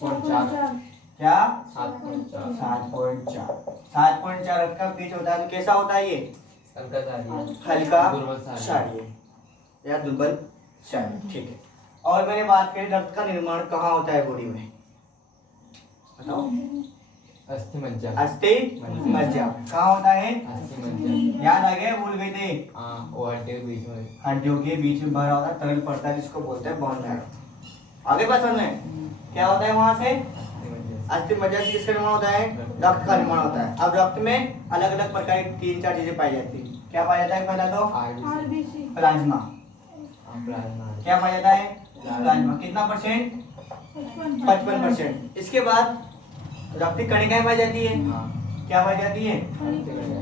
7.4 क्या 7.4 7.4 7.4 रक्त का पीच होता है तो कैसा होता है ये हल्का क्षारीय हल्का दुर्बल क्षारीय क्षारीय या दुर्बल क्षारीय। ठीक है। और मैंने बात करी रक्त का निर्माण कहाँ होता है बॉडी में, बताओ। अस्थि मज्जा अस्थि मज्जा कहाँ होता है, अस्थि मज्जा याद आ गया, भूल गए थे। हाँ वो हड्डियों के बीच में हड्डियों के बीच में भरा होता है, तरल पड़ता है जिसको बोलते हैं बोन मैरो। आगे बात समझ क्या होता है वहां से, अस्थि मज्जा अस्थि मज्जा से किसका निर्माण होता है, रक्त का निर्माण होता है। अब रक्त में अलग अलग प्रकार की 3-4 चीजें पाई जाती है। क्या पाया जाता है, पहला तो आरबीसी प्लाज्मा। प्लाज्मा क्या पाया जाता है, प्लाज्मा। कितना परसेंट, 55%। इसके बाद रक्त की कणिकाएं पाई जाती है। हाँ क्या पाई जाती है,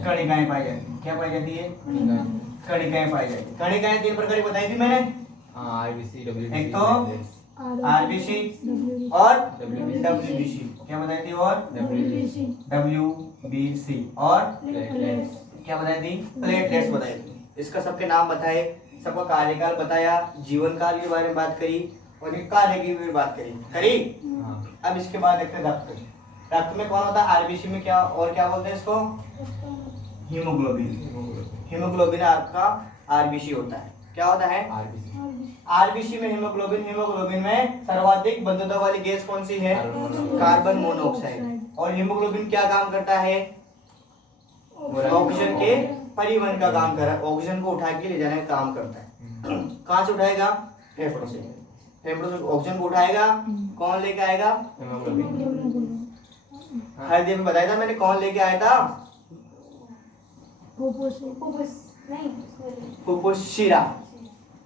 कणिकाएं पाई जाती है। क्या पाई जाती है, कणिकाएं पाई जाती है। कणिकाएं 3 प्रकार की बताई थी मैंने, हाँ आरबीसी डब्ल्यूबीसी एक तो आरबीसी और डब्ल्यूबीसी। क्या बताई थी, और डब्ल्यूबीसी और क्या बताई थी, प्लेटलेट्स बताई थी। इसका सबके नाम बताए, सबका कार्यकाल बताया, जीवन काल के बारे में बात करी और ये कार्य की भी बात करी। अब इसके बाद देखते हैं रक्त। रक्त में कौन होता है, आरबीसी में क्या और क्या बोलते हैं इसको, हीमोग्लोबिन। हीमोग्लोबिन आपका आरबीसी होता है। क्या होता है, आरबीसी में हीमोग्लोबिन। हीमोग्लोबिन में सर्वाधिक बंधुता वाली गैस कौन सी है, कार्बन मोनोऑक्साइड। और हीमोग्लोबिन क्या काम करता है, ऑक्सीजन के परिवहन का काम कर रहा है, ऑक्सीजन को उठा के ले जाने का काम करता है। कहाँ से उठाएगा, फेफड़ों से। फेफड़ों से ऑक्सीजन को उठाएगा, कौन लेके आएगा, हर दिन बताया था मैंने, कौन लेके आया था, फुफ्फुस-शिरा।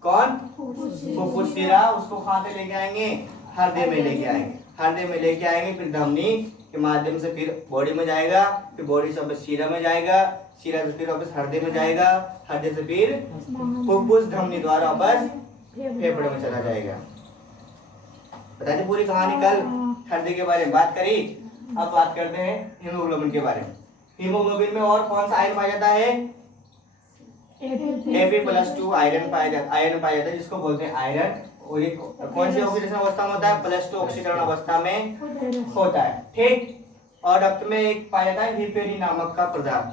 कौन, फुफ्फुस-शिरा। उसको कहाँ से लेके आएंगे, हृदय में लेके आएंगे। हृदय में लेके आएंगे, फिर धमनी के माध्यम से फिर बॉडी में जाएगा, फिर बॉडी से वापस शिरा में जाएगा, शिरा से फिर वापस हृदय में जाएगा, हृदय से फिर फुफ्फुस धमनी द्वारा वापस फेफड़े में चला जाएगा। बताई थी पूरी कहानी कल, हृदय के बारे में बात करी। अब बात करते हैं हीमोग्लोबिन के बारे में। हीमोग्लोबिन में और कौन सा आयरन पाया जाता है, Fe+2 आयरन पाया जाता है, जिसको बोलते हैं आयरन। और ये कौन सी ऑक्सीडेशन अवस्था में होता है, +2 ऑक्सीकरण अवस्था में होता है। ठीक। और रक्त में एक पाया जाता है हिपेरिन नामक का पदार्थ।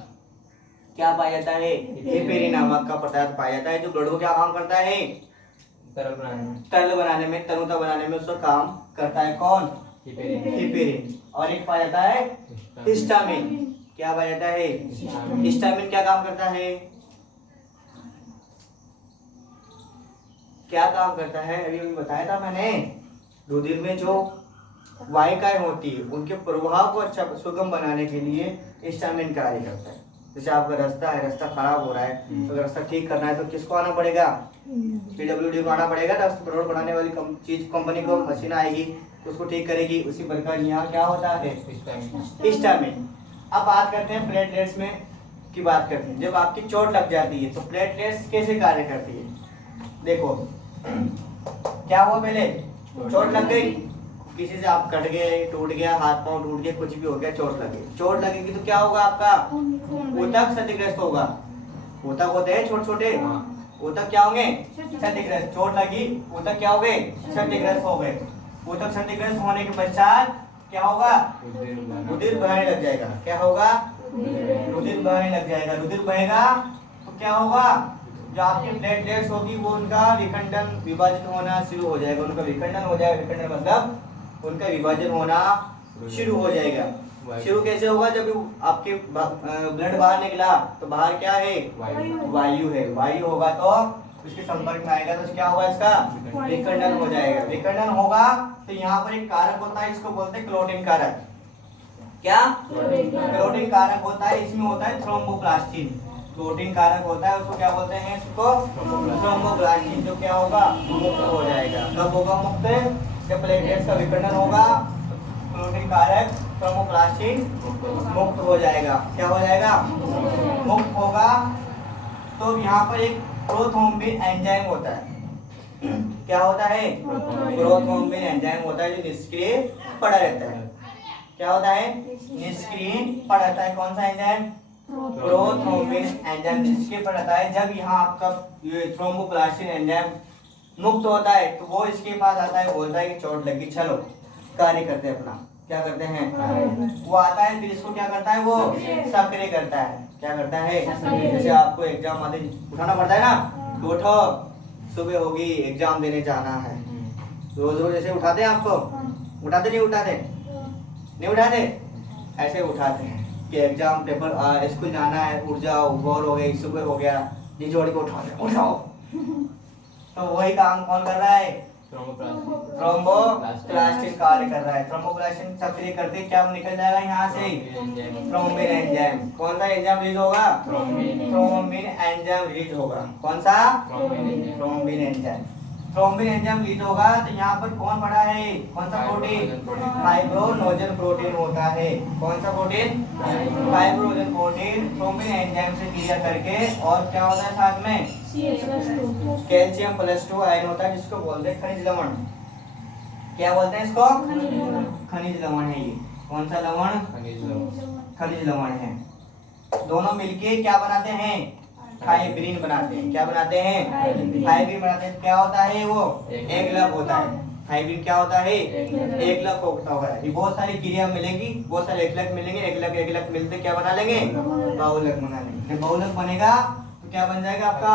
क्या पाया जाता है, हिपेरिन नामक का पदार्थ पाया जाता है, जो ब्लड को क्या काम करता है, तरल बनाने में, तरुता बनाने में उसका काम करता है। कौन, हिपेरिन। और एक पाया जाता है हिस्टामिन। क्या पाया जाता है, हिस्टामिन क्या काम करता है, क्या काम करता है, अभी बताया था मैंने। रुधिर में जो वाहिकाएं होती है उनके प्रवाह को अच्छा सुगम बनाने के लिए हिस्टामिन कार्य करता है। जैसे आपका रास्ता है, रास्ता खराब हो रहा है, तो अगर रास्ता ठीक करना है तो किसको आना पड़ेगा, पीडब्ल्यूडी को आना पड़ेगा। रास्ता रोड बनाने वाली कंपनी को मशीन आएगी तो उसको ठीक करेगी। उसी प्रकार यहाँ क्या होता है, हिस्टामिन। अब बात करते हैं प्लेटलेट्स में की बात करते हैं। जब आपकी चोट लग जाती है तो प्लेटलेट्स कैसे कार्य करती है, देखो। क्या हुआ, पहले चोट लग गई, किसी से आप कट गए, टूट गया, हाथ पांव टूट गया, कुछ भी हो गया, चोट लगी। चोट लगेगी तो क्या होगा, आपका ऊतक क्षतिग्रस्त होगा। ऊतक होते हैं छोटे छोटे, ऊतक क्या होंगे, क्षतिग्रस्त। चोट लगी, ऊतक क्या हो गए, क्षतिग्रस्त हो गए। ऊतक क्षतिग्रस्त होने के पश्चात क्या होगा, रुधिर बहने लग जाएगा। क्या होगा, रुधिर बहने लग जाएगा। रुधिर बहेगा तो क्या होगा, जो आपके प्लेटलेट्स होगी वो उनका विखंडन, विभाजन होना शुरू हो जाएगा। उनका विखंडन हो जाएगा। विखंडन मतलब उनका विभाजन होना शुरू हो जाएगा। शुरू कैसे होगा, जब आपके ब्लड बाहर निकला तो बाहर क्या है, वायु है। वायु होगा तो उसके संपर्क में आएगा तो क्या होगा, इसका विखंडन हो जाएगा। विखंडन होगा तो यहाँ पर एक कारक होता है, इसको बोलते हैं क्लोटिंग कारक। क्या, क्लोटिंग कारक होता है, इसमें होता है थ्रोम्बोप्लास्टिन। क्लोटिंग कारक होता है, उसको क्या बोलते हैं, इसको थ्रोम्बोप्लास्टिन। जो क्या होगा, मुक्त हो जाएगा। कब होगा मुक्त, जब प्लेटलेट्स का विखंडन होगा, क्लोटिंग कारक थ्रोम्बोप्लास्टिन मुक्त हो जाएगा। क्या हो जाएगा, मुक्त होगा। तो यहाँ पर एक प्रोथ्रोम्बिन एंजाइम होता है। क्या होता है, प्रोथ्रोम्बिन एंजाइम होता है, जो निष्क्रिय पड़ा रहता है। क्या होता है, निष्क्रिय पड़ा रहता है। कौन सा एंजाइम, प्रोथ्रोम्बिन एंजाइम निष्क्रिय पड़ जाता है। जब यहाँ आपका थ्रोम्बोप्लास्टिन एंजाइम मुक्त होता है तो वो इसके पास आता है, बोलता है कि चोट लगी, चलो कार्य करते हैं अपना, क्या करते हैं, वो आता है फिर इसको क्या करता है, वो सक्रिय करता है, क्या करता है, जैसे आपको एग्जाम आते उठाना पड़ता है ना, तो उठो सुबह होगी एग्जाम देने जाना है, रोज रोज ऐसे उठाते हैं आपको, उठाते नहीं उठाते, नहीं उठाते, ऐसे उठाते हैं कि एग्जाम पेपर स्कूल जाना है, उठ जाओ, बोर हो गई, सुबह हो गया, जोड़ी को उठा दे, उठाओ। तो वही काम कौन कर रहा है, थ्रोम्बोप्लास्टिन कार्य कर रहा है। थ्रोम्बोप्लास्टिन सक्रिय करते क्या निकल जाएगा यहाँ से, थ्रोम्बिन एंजाइम। कौन सा एंजाइम रिलीज होगा, थ्रोम्बिन एंजाइम रिलीज होगा। कौन सा, thrombin enzyme. Thrombin enzyme release होगा तो यहाँ पर कौन पड़ा है, कौन सा प्रोटीन, फाइब्रोनोजन प्रोटीन होता है। कौन सा protein, fibrinogen protein thrombin enzyme से क्रिया करके, और क्या होता है साथ में, कैल्शियम +2 आयन होता है, जिसको बोलते हैं खनिज लवण। क्या बोलते हैं इसको, खनिज लवण है ये। कौन सा लवण, खनिज लवण है। दोनों मिलके क्या बनाते हैं, फाइब्रिन बनाते हैं। क्या बनाते हैं, फाइब्रिन बनाते हैं। क्या होता है वो, एकलक होता है। फाइब्रिन क्या होता है, एकलक होता है। ये बहुत सारी क्रिया मिलेगी, बहुत सारे एकलक मिलेंगे, एकलक मिलते क्या बना लेंगे, बहुलक बना लेंगे। जब बहुलक बनेगा तो क्या बन जाएगा आपका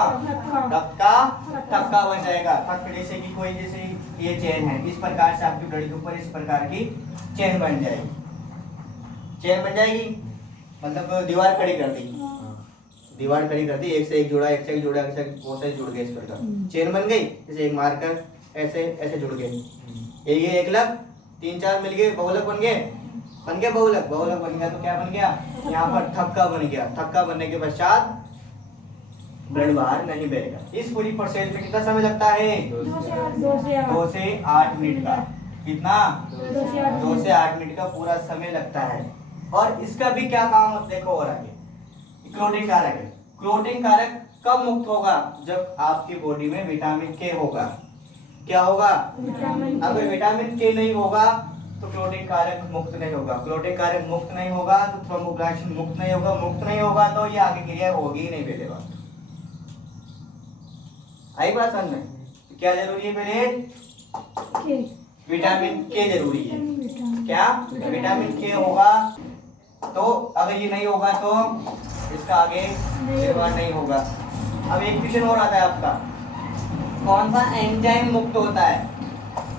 थक्का बन जाएगा। थक जैसे कि कोई, जैसे ये चेन है, इस प्रकार से आपकी ब्लड के ऊपर इस प्रकार की चेन बन जाएगी। चेन बन जाएगी मतलब दीवार खड़ी कर दी, दीवार खड़ी कर दी, एक से एक जुड़ा, एक से एक जुड़ा, एक से बहुत सारे जुड़ गए, इस प्रकार चेन बन गई। जैसे एक मार्कर ऐसे ऐसे जुड़ गए, ये एकलक 3-4 मिल गए, बहुलक बन गए, बहुलक बन गया। तो क्या बन गया, यहाँ पर थक्का बन गया। थक्का बनने के पश्चात ब्लड बाहर नहीं बहेगा। इस पूरी प्रोसेस में कितना समय लगता है, 2 से 8 मिनट का। कितना, 2 से 8 मिनट का पूरा समय लगता है। और इसका भी क्या काम है देखो, और आगे क्लोटिंग कारक है। क्लोटिंग कारक कब मुक्त होगा, जब आपकी बॉडी में विटामिन के होगा। क्या होगा, अगर विटामिन के नहीं होगा तो क्लोटिंग कारक मुक्त नहीं होगा। क्लोटिंग कारक मुक्त नहीं होगा तो थ्रोम्बोप्लास्टिन मुक्त नहीं होगा। मुक्त नहीं होगा तो ये आगे क्रिया होगी ही नहीं पहले बात। आई बात समझ में, क्या जरूरी है, पहले विटामिन के जरूरी है। क्या, विटामिन के होगा तो, अगर ये नहीं होगा तो इसका आगे निर्माण नहीं होगा। अब एक क्वेश्चन और आता है आपका, कौन सा एंजाइम मुक्त होता है,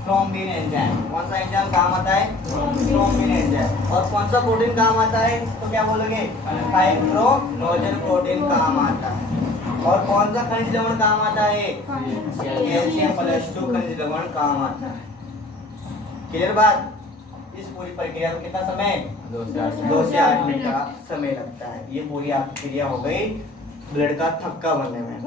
थ्रोम्बिन एंजाइम। कौन सा एंजाइम काम आता है, थ्रोम्बिन एंजाइम। और कौन सा प्रोटीन काम आता है, तो क्या बोलोगे, फाइब्रोनोजन प्रोटीन काम आता है। और कौन सा खनिज लवण काम आता है, कैल्शियम +2 खनिज लवण काम आता है। क्लियर बात। इस पूरी प्रक्रिया में कितना समय, 2 से 8 मिनट का समय लगता है। ये पूरी आपकी क्रिया हो गई ब्लड का थक्का बनने में।